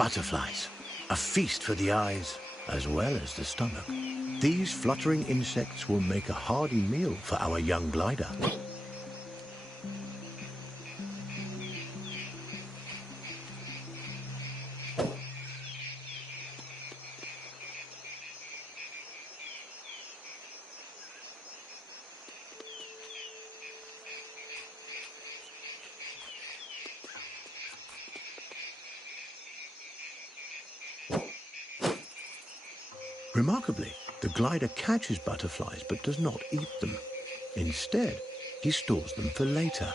Butterflies, a feast for the eyes as well as the stomach. These fluttering insects will make a hearty meal for our young glider. Remarkably, the glider catches butterflies but does not eat them. Instead, he stores them for later.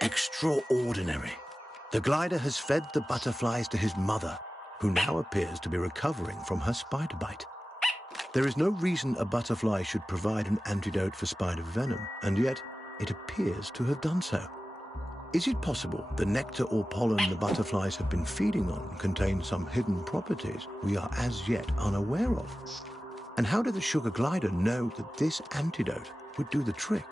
Extraordinary. The glider has fed the butterflies to his mother, who now appears to be recovering from her spider bite. There is no reason a butterfly should provide an antidote for spider venom, and yet it appears to have done so. Is it possible the nectar or pollen the butterflies have been feeding on contains some hidden properties we are as yet unaware of? And how did the sugar glider know that this antidote would do the trick?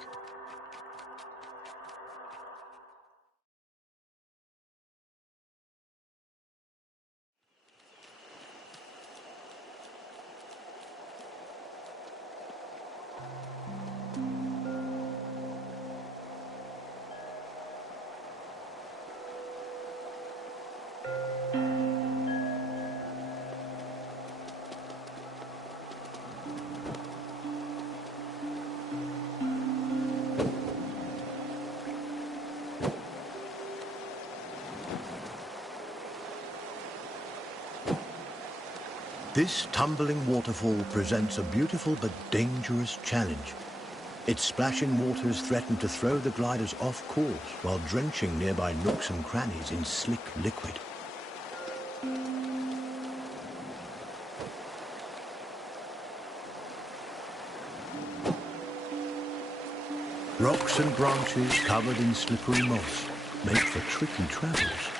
This tumbling waterfall presents a beautiful but dangerous challenge. Its splashing waters threaten to throw the gliders off course while drenching nearby nooks and crannies in slick liquid. Rocks and branches covered in slippery moss make for tricky travels.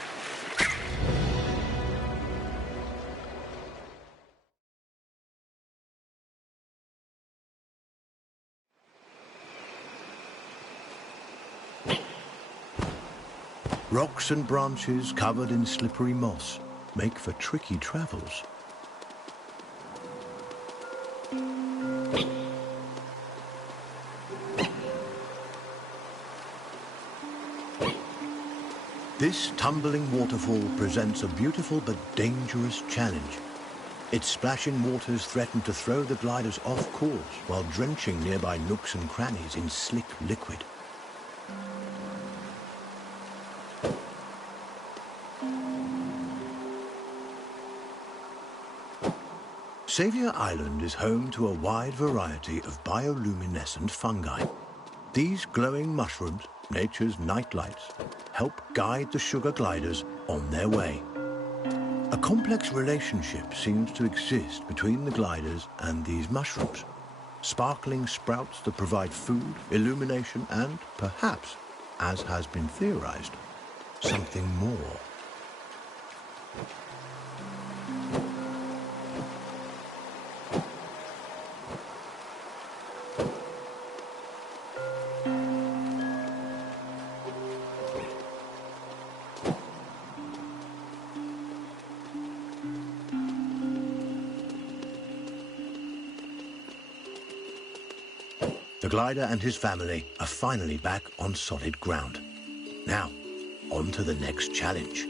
Rocks and branches covered in slippery moss make for tricky travels. This tumbling waterfall presents a beautiful but dangerous challenge. Its splashing waters threaten to throw the gliders off course while drenching nearby nooks and crannies in slick liquid. Xavier Island is home to a wide variety of bioluminescent fungi. These glowing mushrooms, nature's nightlights, help guide the sugar gliders on their way. A complex relationship seems to exist between the gliders and these mushrooms. Sparkling sprouts that provide food, illumination, and perhaps, as has been theorized, something more. glider and his family are finally back on solid ground. Now, on to the next challenge.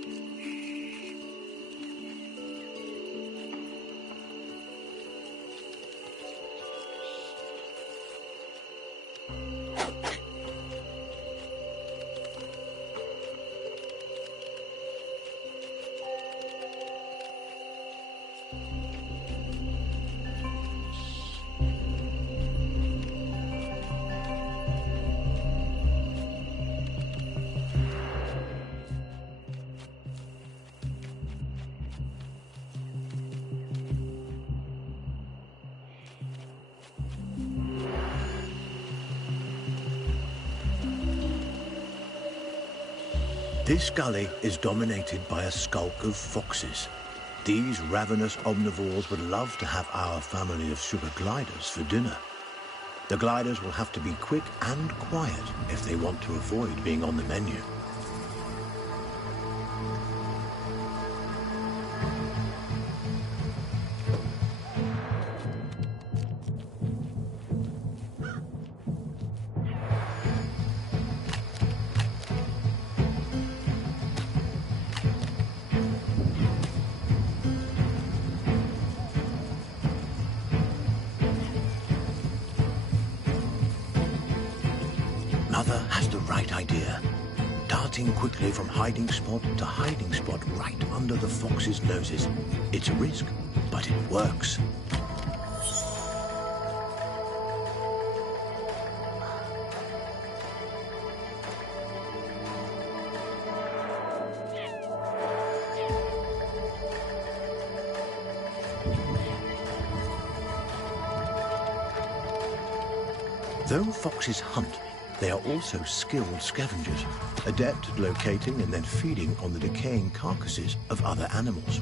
This gully is dominated by a skulk of foxes. These ravenous omnivores would love to have our family of sugar gliders for dinner. The gliders will have to be quick and quiet if they want to avoid being on the menu. Mother has the right idea. Darting quickly from hiding spot to hiding spot right under the foxes' noses. It's a risk, but it works. Though foxes hunt, they are also skilled scavengers, adept at locating and then feeding on the decaying carcasses of other animals.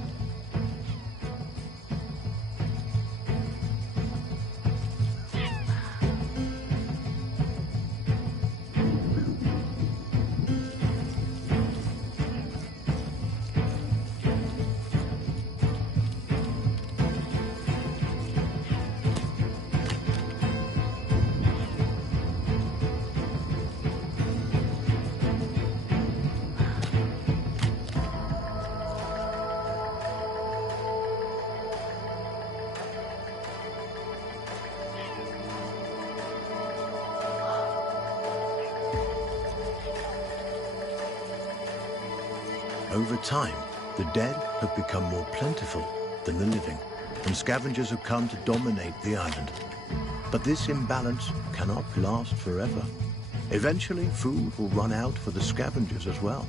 Over time, the dead have become more plentiful than the living, and scavengers have come to dominate the island. But this imbalance cannot last forever. Eventually, food will run out for the scavengers as well.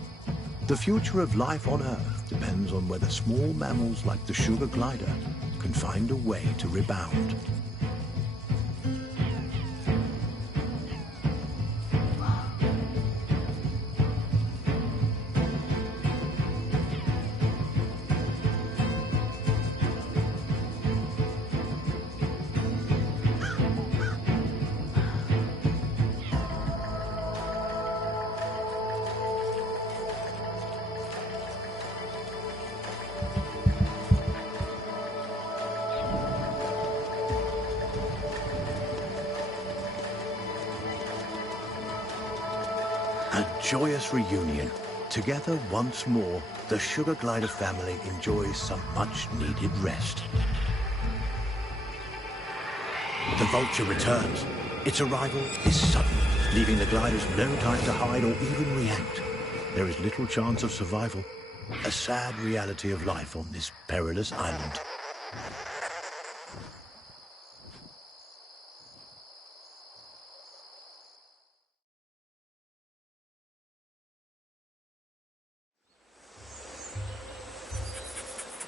The future of life on Earth depends on whether small mammals like the sugar glider can find a way to rebound. A joyous reunion. Together once more, the sugar glider family enjoys some much-needed rest. The vulture returns. Its arrival is sudden, leaving the gliders no time to hide or even react. There is little chance of survival. A sad reality of life on this perilous island.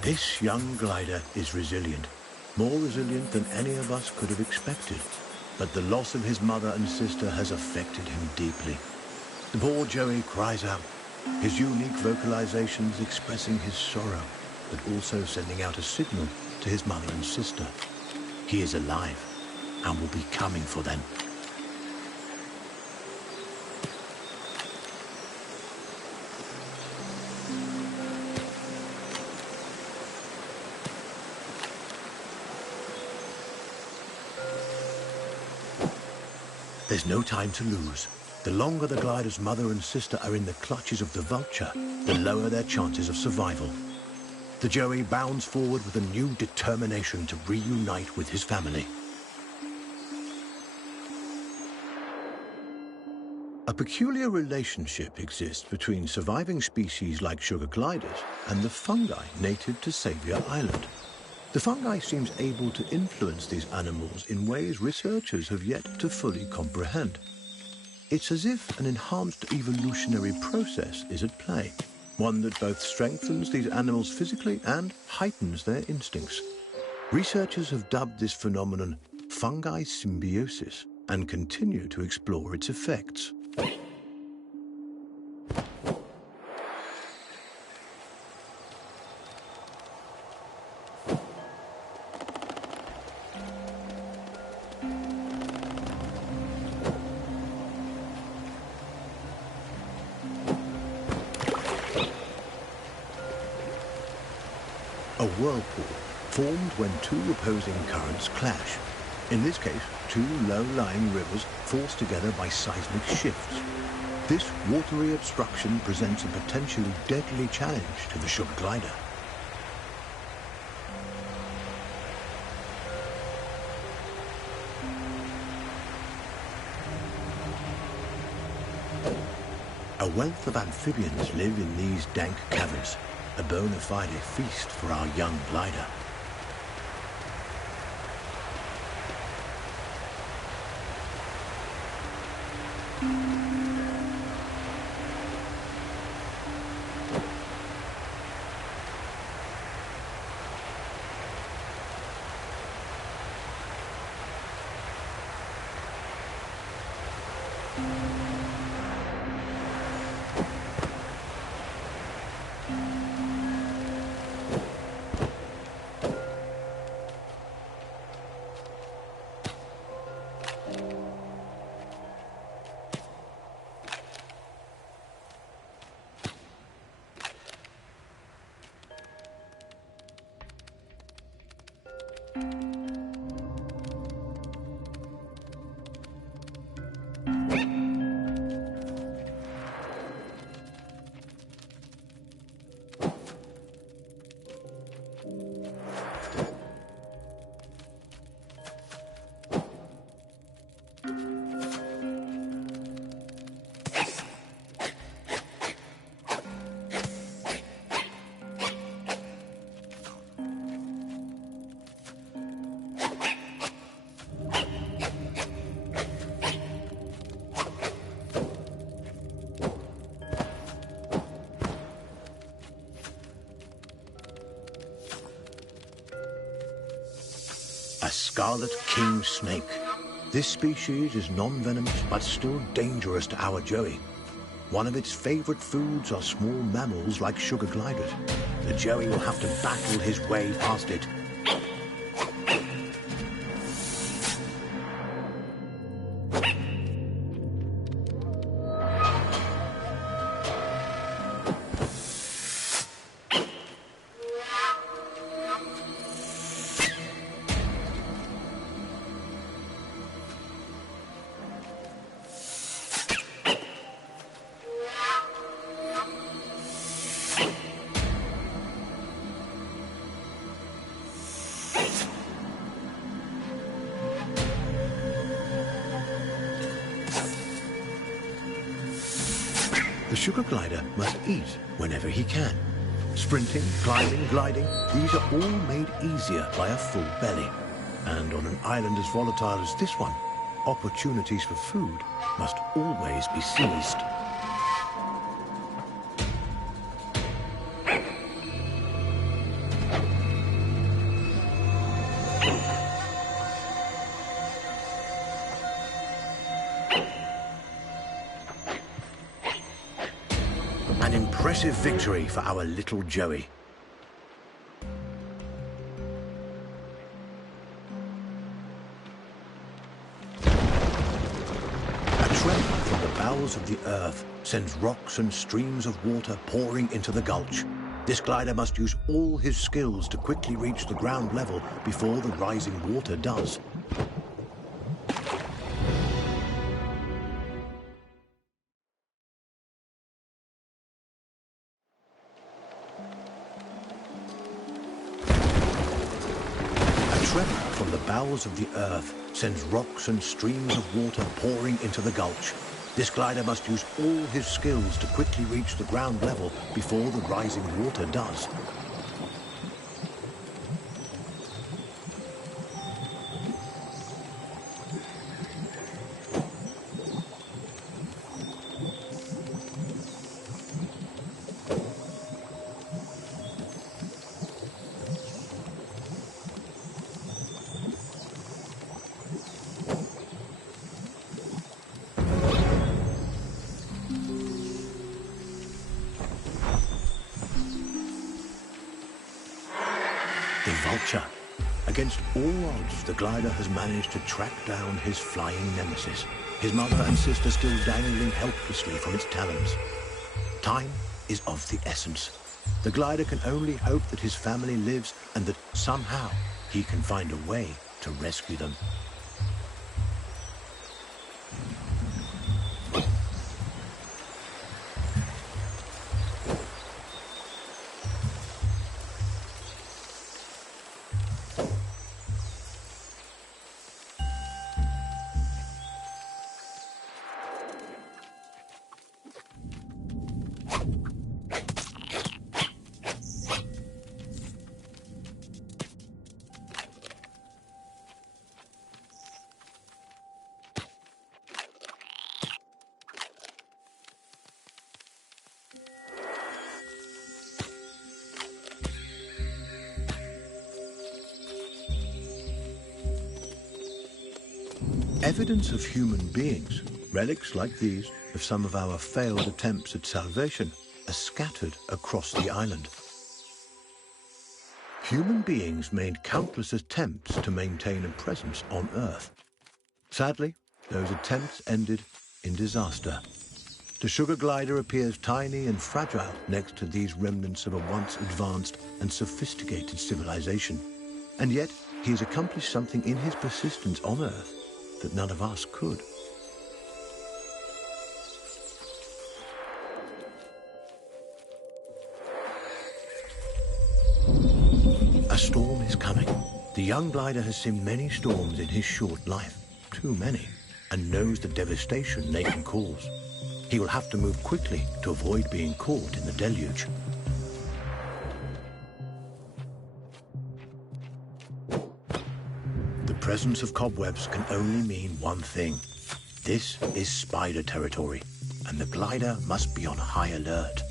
This young glider is resilient, more resilient than any of us could have expected. But the loss of his mother and sister has affected him deeply. The poor Joey cries out, his unique vocalizations expressing his sorrow, but also sending out a signal to his mother and sister. He is alive and will be coming for them. There's no time to lose. The longer the glider's mother and sister are in the clutches of the vulture, the lower their chances of survival. The Joey bounds forward with a new determination to reunite with his family. A peculiar relationship exists between surviving species like sugar gliders and the fungi native to Savior Island. The fungi seems able to influence these animals in ways researchers have yet to fully comprehend. It's as if an enhanced evolutionary process is at play, one that both strengthens these animals physically and heightens their instincts. Researchers have dubbed this phenomenon fungi symbiosis and continue to explore its effects. A whirlpool formed when two opposing currents clash. In this case, two low-lying rivers forced together by seismic shifts. This watery obstruction presents a potentially deadly challenge to the sugar glider. A wealth of amphibians live in these dank caverns, a bona fide feast for our young glider. A scarlet king snake. This species is non-venomous but still dangerous to our Joey. One of its favorite foods are small mammals like sugar gliders. The Joey will have to battle his way past it. The sugar glider must eat whenever he can. Sprinting, climbing, gliding, these are all made easier by a full belly. And on an island as volatile as this one, opportunities for food must always be seized. An impressive victory for our little Joey. A tremor from the bowels of the earth sends rocks and streams of water pouring into the gulch. This glider must use all his skills to quickly reach the ground level before the rising water does. tremor from the bowels of the earth sends rocks and streams of water pouring into the gulch. This glider must use all his skills to quickly reach the ground level before the rising water does. The vulture. Against all odds, the glider has managed to track down his flying nemesis, his mother and sister still dangling helplessly from its talons. Time is of the essence. The glider can only hope that his family lives and that somehow he can find a way to rescue them. Evidence of human beings, relics like these of some of our failed attempts at salvation, are scattered across the island. Human beings made countless attempts to maintain a presence on Earth. Sadly, those attempts ended in disaster. The sugar glider appears tiny and fragile next to these remnants of a once advanced and sophisticated civilization. And yet, he has accomplished something in his persistence on Earth that none of us could. A storm is coming. The young glider has seen many storms in his short life, too many, and knows the devastation they can cause. He will have to move quickly to avoid being caught in the deluge. The presence of cobwebs can only mean one thing. This is spider territory, and the glider must be on high alert.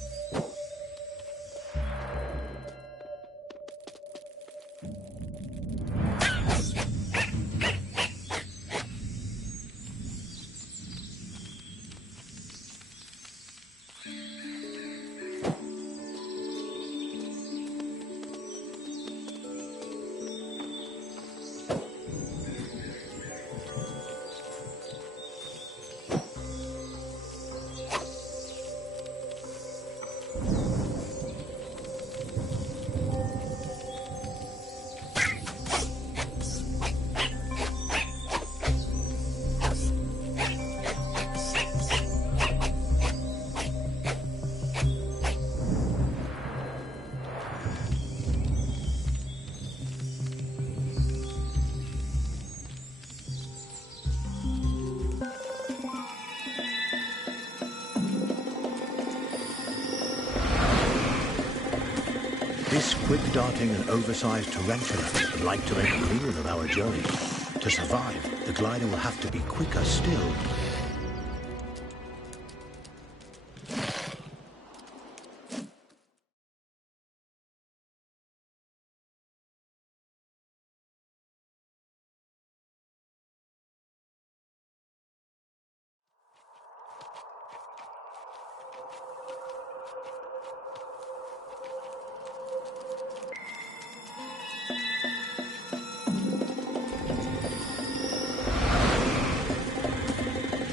This quick-darting and oversized tarantula would like to make a meal of our joey. To survive, the glider will have to be quicker still.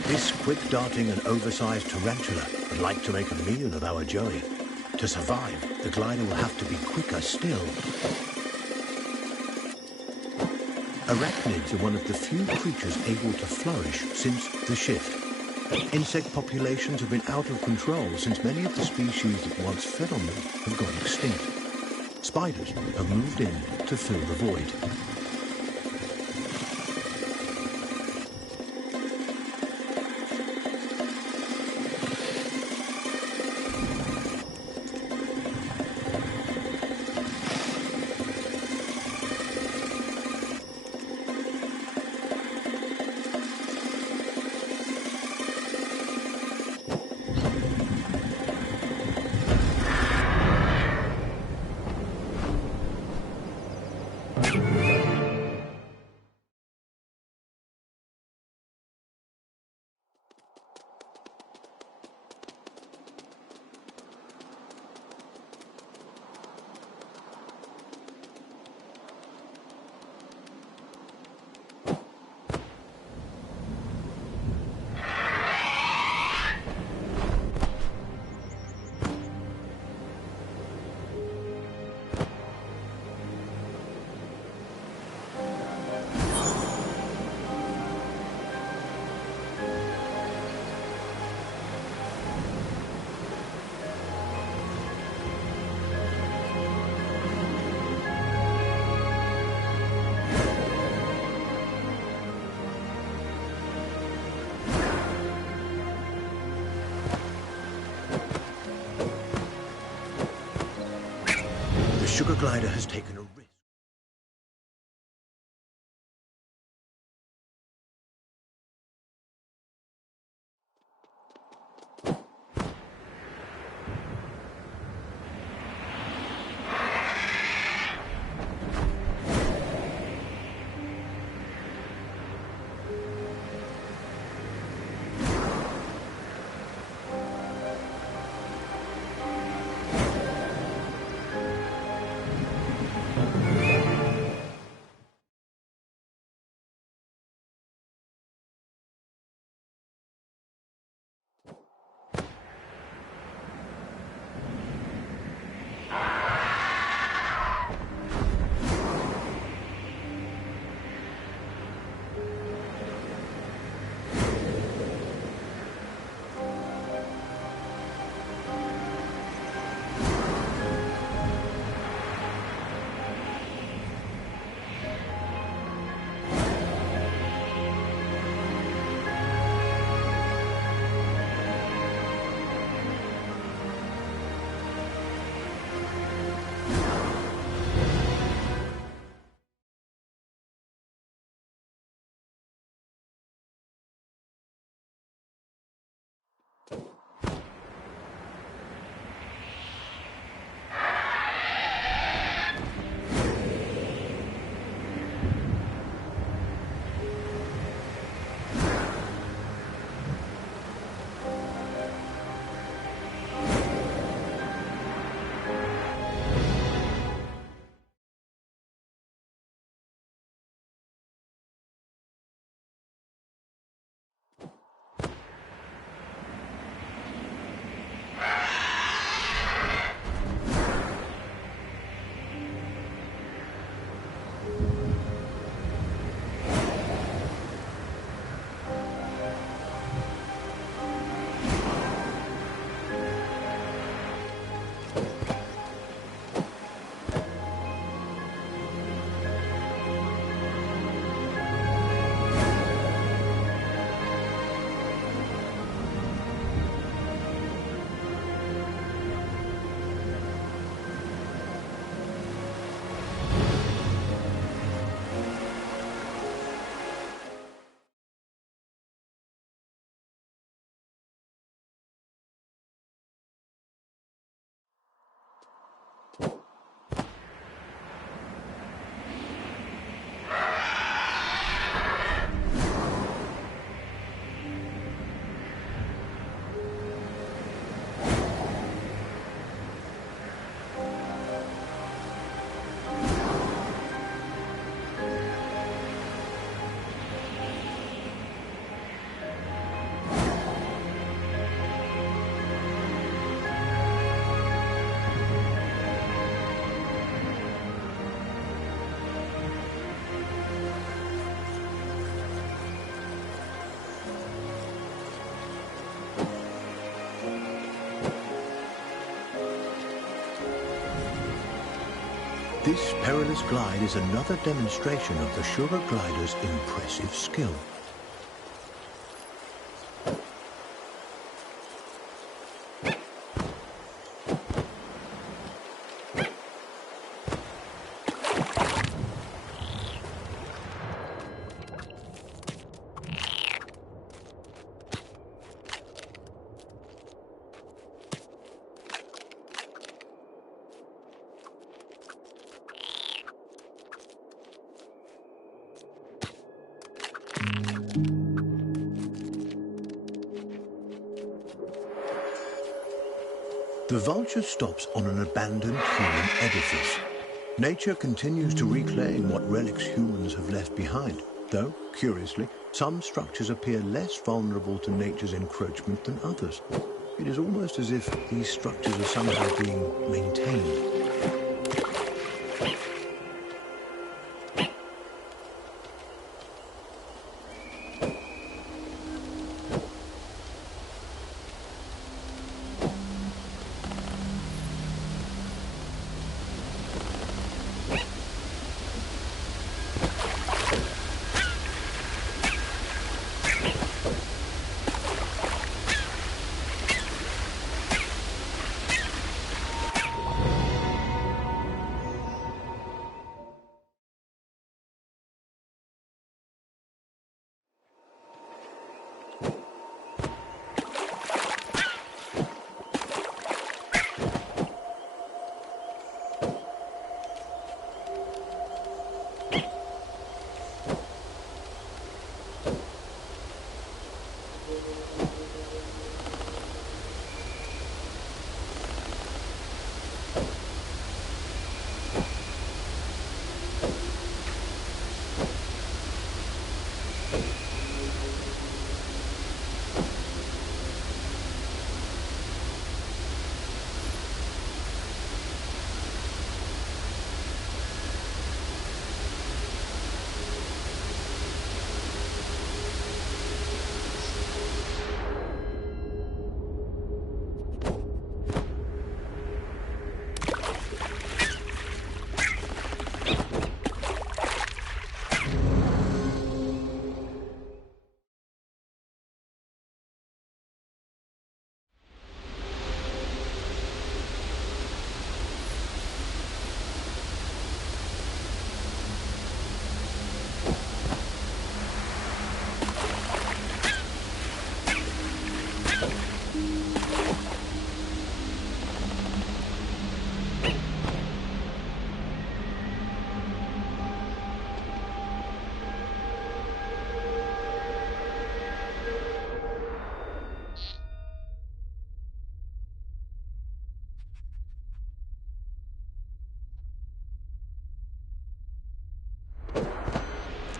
This quick-darting and oversized tarantula would like to make a meal of our joey. To survive, the glider will have to be quicker still. Arachnids are one of the few creatures able to flourish since the shift. Insect populations have been out of control since many of the species that once fed on them have gone extinct. Spiders have moved in to fill the void. sugar glider has taken a risk. This perilous glide is another demonstration of the sugar glider's impressive skill. The vulture stops on an abandoned human edifice. Nature continues to reclaim what relics humans have left behind, though, curiously, some structures appear less vulnerable to nature's encroachment than others. It is almost as if these structures are somehow being maintained.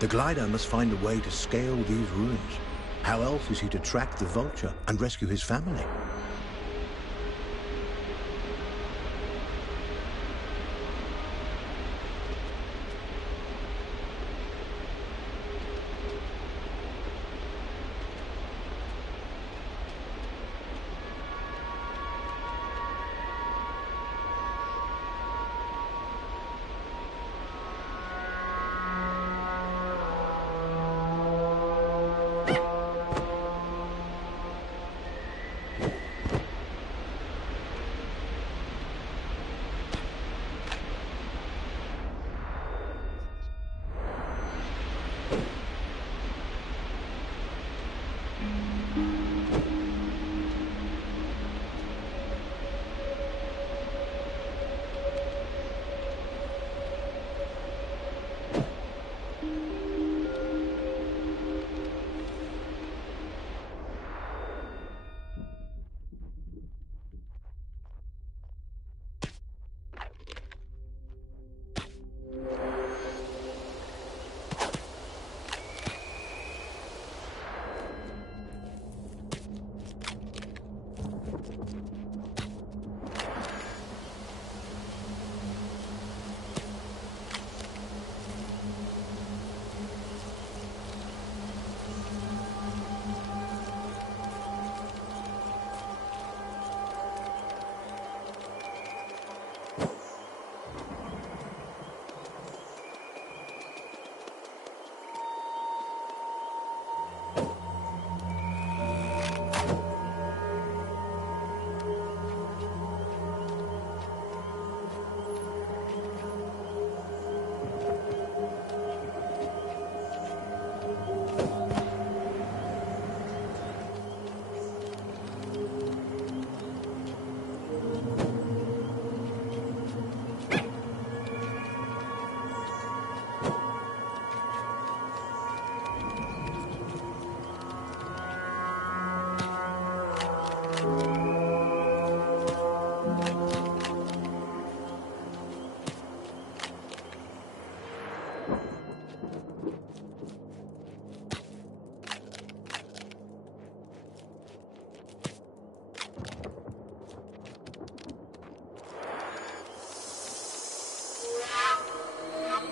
The glider must find a way to scale these ruins. How else is he to track the vulture and rescue his family?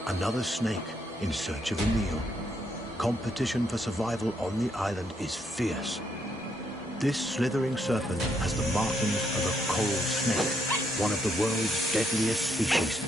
Another snake in search of a meal. Competition for survival on the island is fierce. This slithering serpent has the markings of a coral snake, one of the world's deadliest species.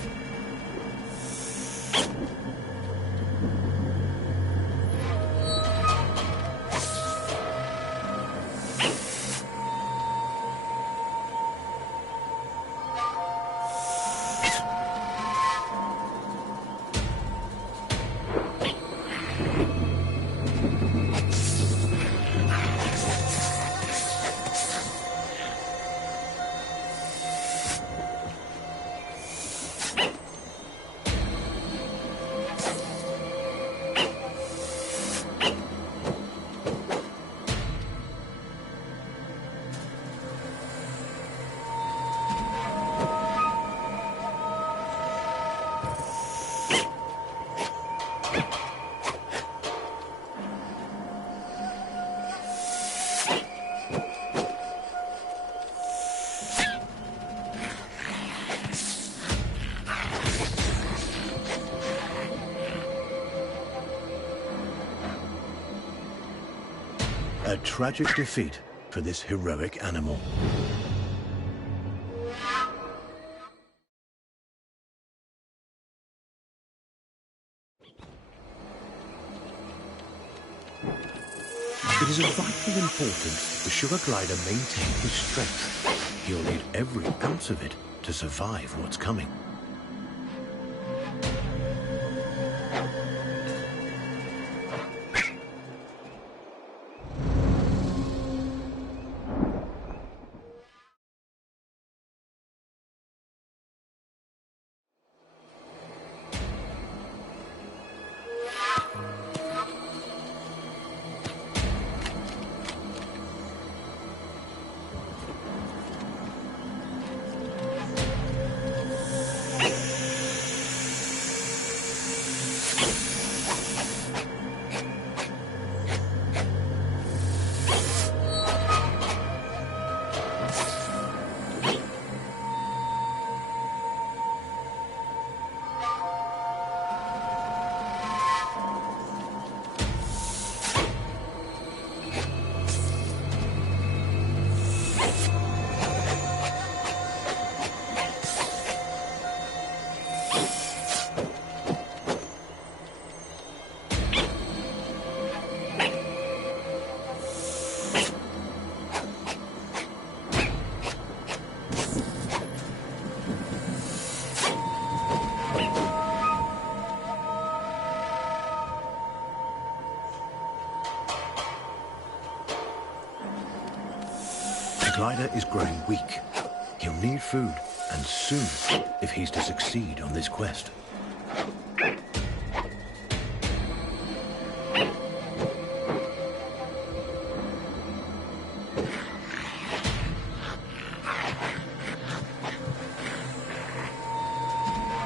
A tragic defeat for this heroic animal. It is of vital importance that the sugar glider maintain his strength. He'll need every ounce of it to survive what's coming. glider is growing weak. He'll need food, and soon, if he's to succeed on this quest.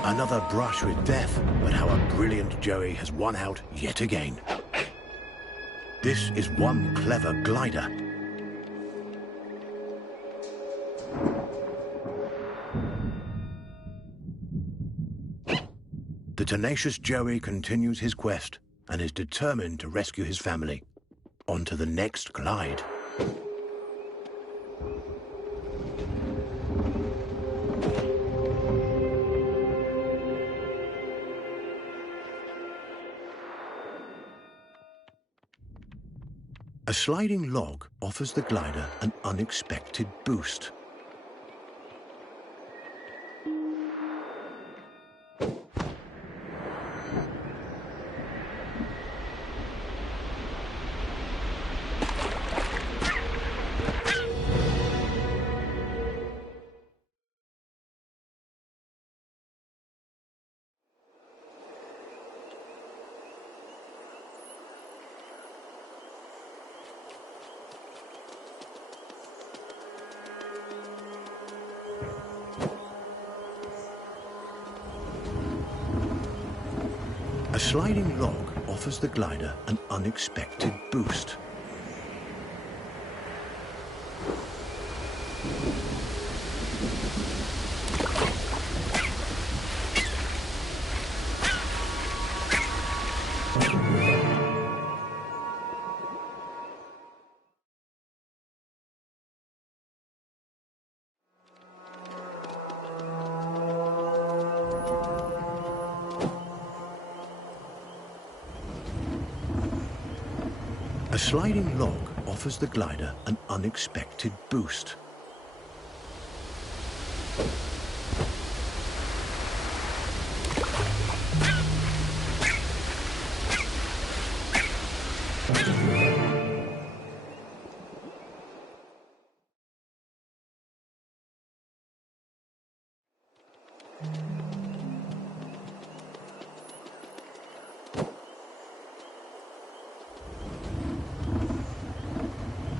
Another brush with death, but our brilliant Joey has won out yet again. This is one clever glider. The tenacious Joey continues his quest and is determined to rescue his family. On to the next glide. A sliding log offers the glider an unexpected boost. A sliding log offers the glider an unexpected boost. A sliding log offers the glider an unexpected boost.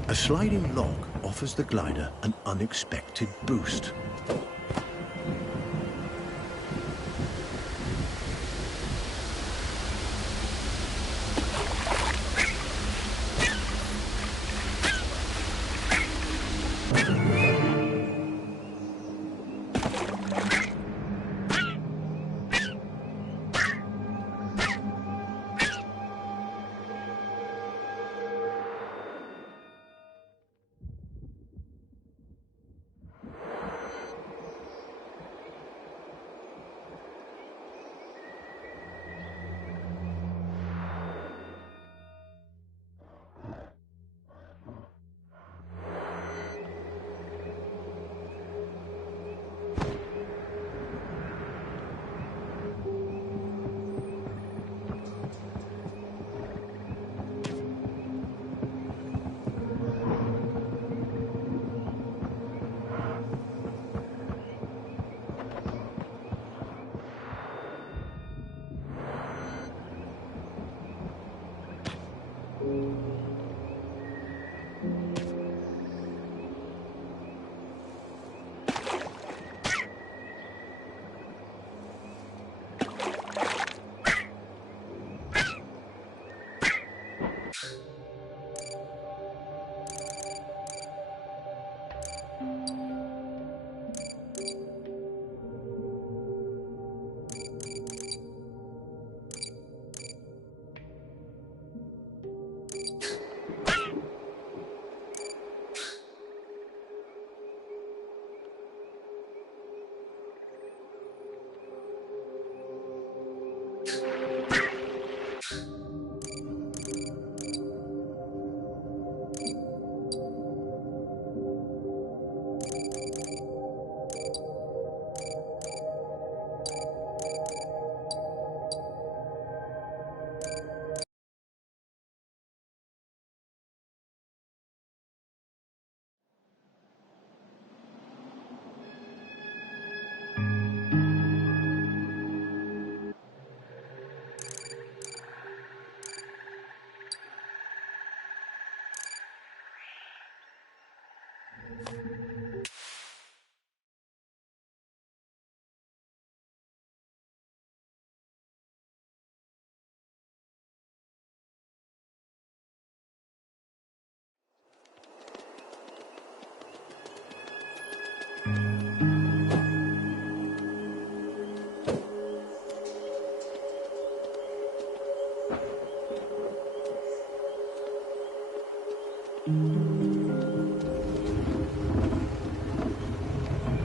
A sliding log offers the glider an unexpected boost.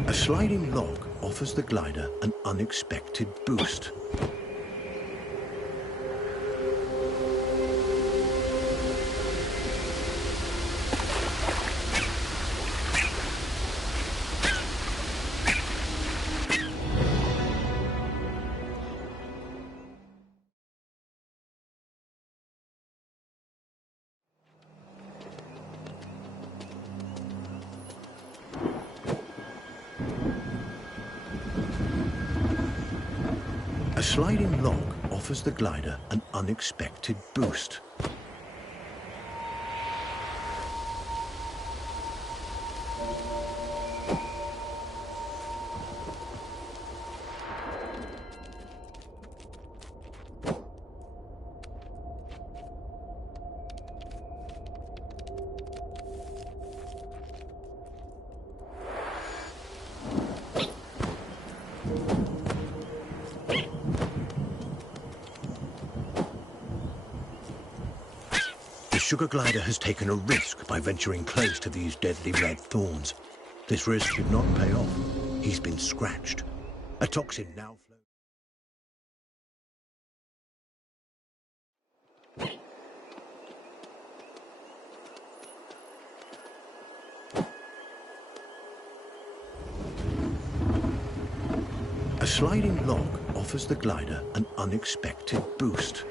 A sliding log offers the glider an unexpected boost. A sliding log offers the glider an unexpected boost. The sugar glider has taken a risk by venturing close to these deadly red thorns. This risk did not pay off. He's been scratched. A toxin now flows. A sliding log offers the glider an unexpected boost.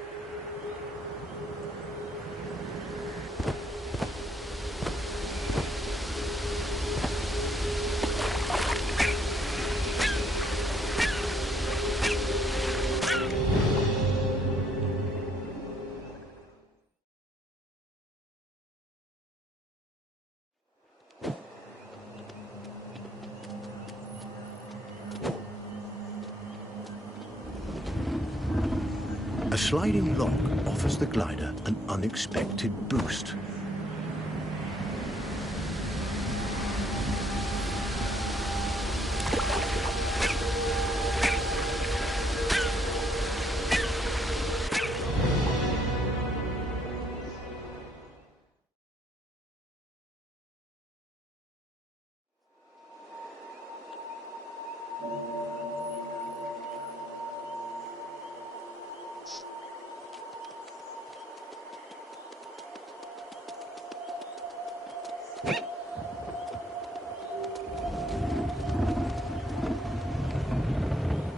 A sliding log offers the glider an unexpected boost.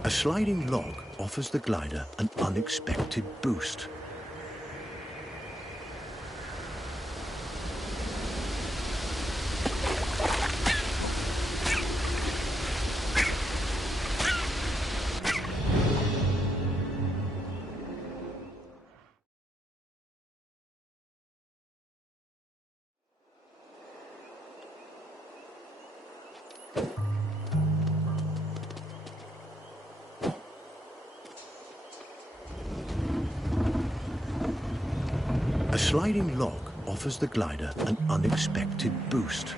A sliding log offers the glider an unexpected boost. A sliding log offers the glider an unexpected boost.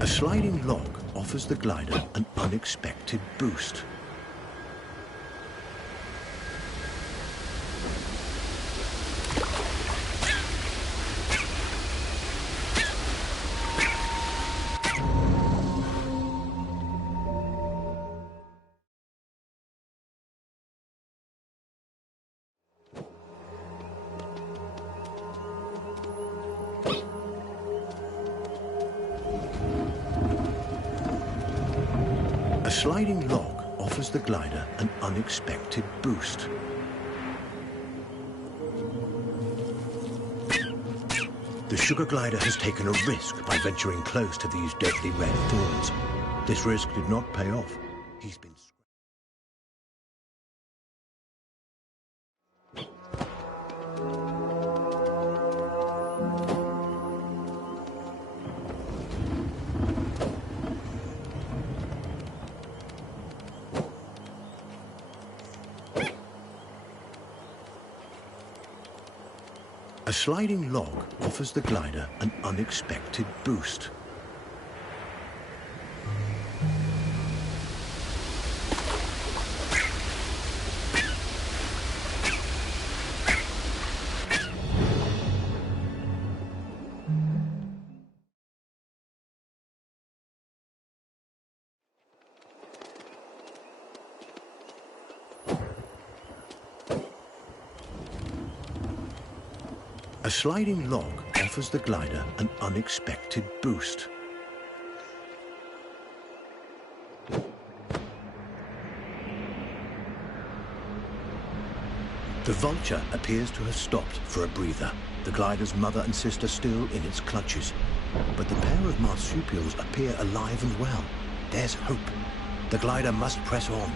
A sliding log offers the glider an unexpected boost. A sliding log offers the glider an unexpected boost. The sugar glider has taken a risk by venturing close to these deadly red thorns. This risk did not pay off. He's been... A sliding log offers the glider an unexpected boost. A sliding log offers the glider an unexpected boost. The vulture appears to have stopped for a breather, the glider's mother and sister still in its clutches. But the pair of marsupials appear alive and well. There's hope. The glider must press on.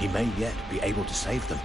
He may yet be able to save them.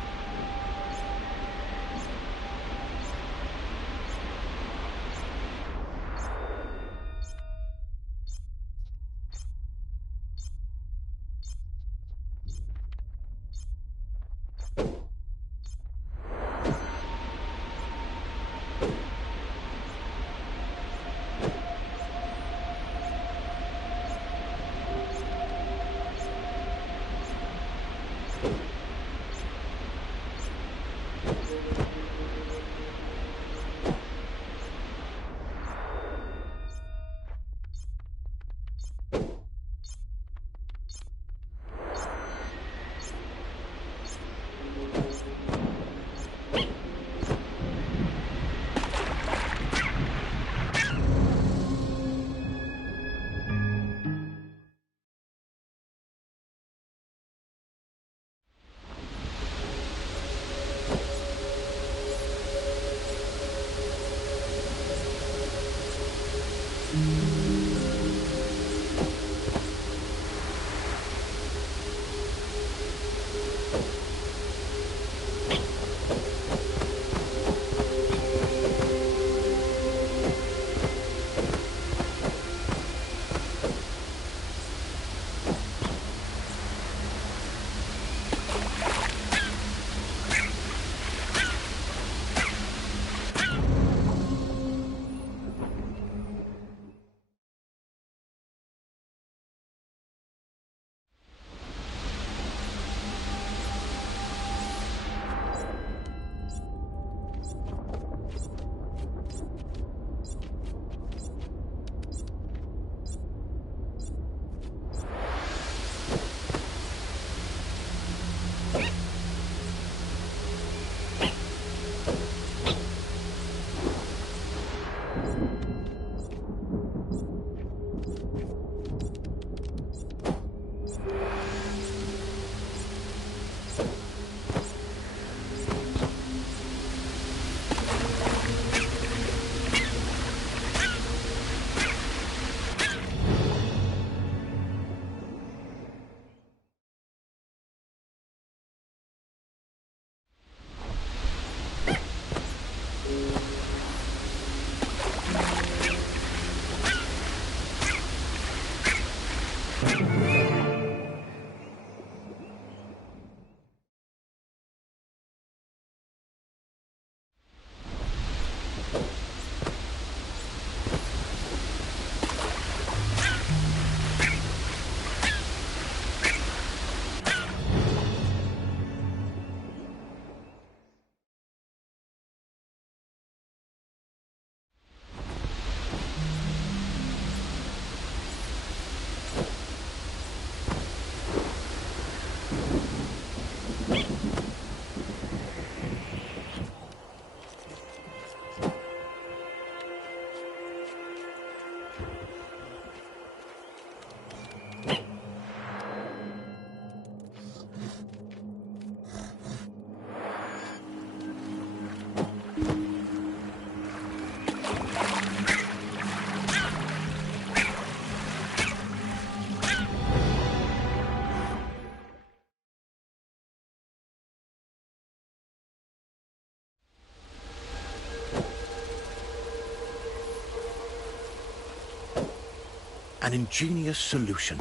An ingenious solution.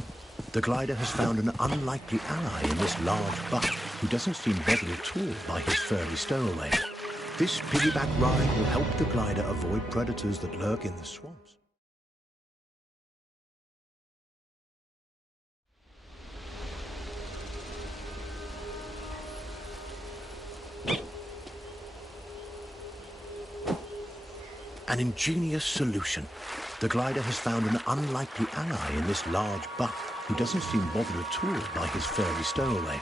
The glider has found an unlikely ally in this large buck who doesn't seem bothered at all by his furry stowaway. This piggyback ride will help the glider avoid predators that lurk in the swamps. An ingenious solution. The glider has found an unlikely ally in this large buck who doesn't seem bothered at all by his furry stowaway.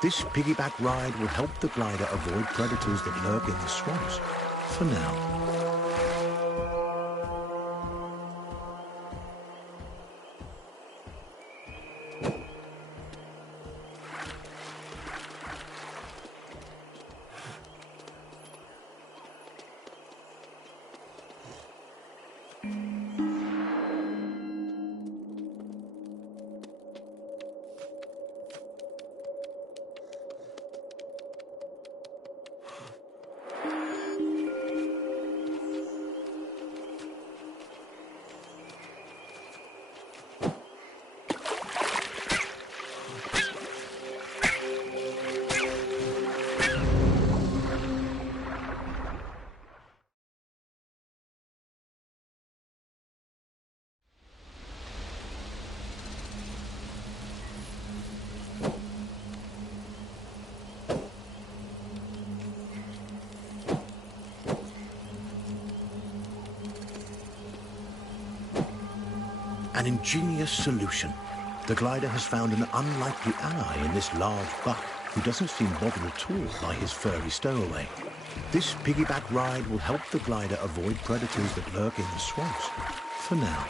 This piggyback ride will help the glider avoid predators that lurk in the swamps. For now. An ingenious solution. The glider has found an unlikely ally in this large buck who doesn't seem bothered at all by his furry stowaway. This piggyback ride will help the glider avoid predators that lurk in the swamps. For now.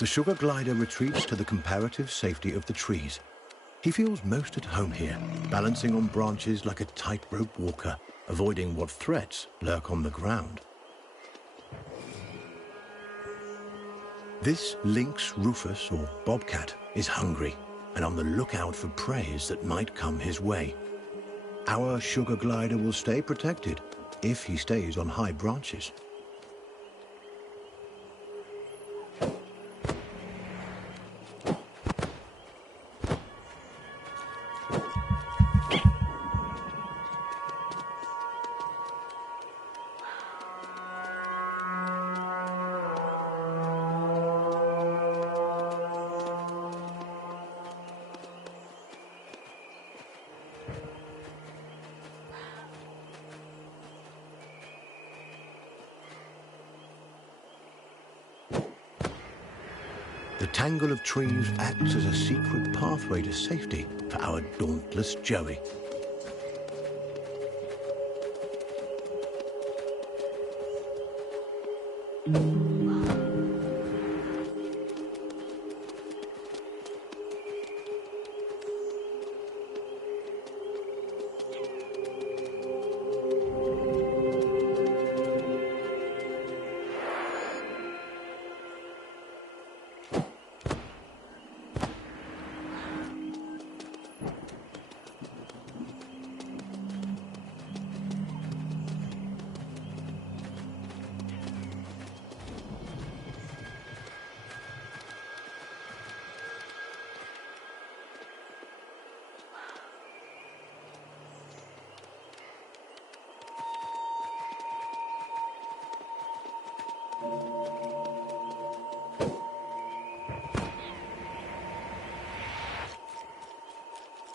The sugar glider retreats to the comparative safety of the trees. He feels most at home here, balancing on branches like a tightrope walker, avoiding what threats lurk on the ground. This lynx rufus, or bobcat, is hungry and on the lookout for preys that might come his way. Our sugar glider will stay protected if he stays on high branches. The tangle of trees acts as a secret pathway to safety for our dauntless Joey.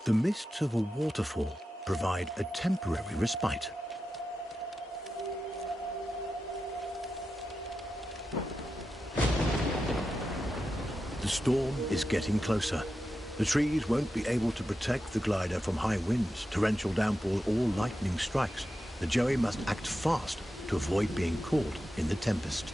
The mists of a waterfall provide a temporary respite. The storm is getting closer. The trees won't be able to protect the glider from high winds, torrential downpour, or lightning strikes. The Joey must act fast to avoid being caught in the tempest.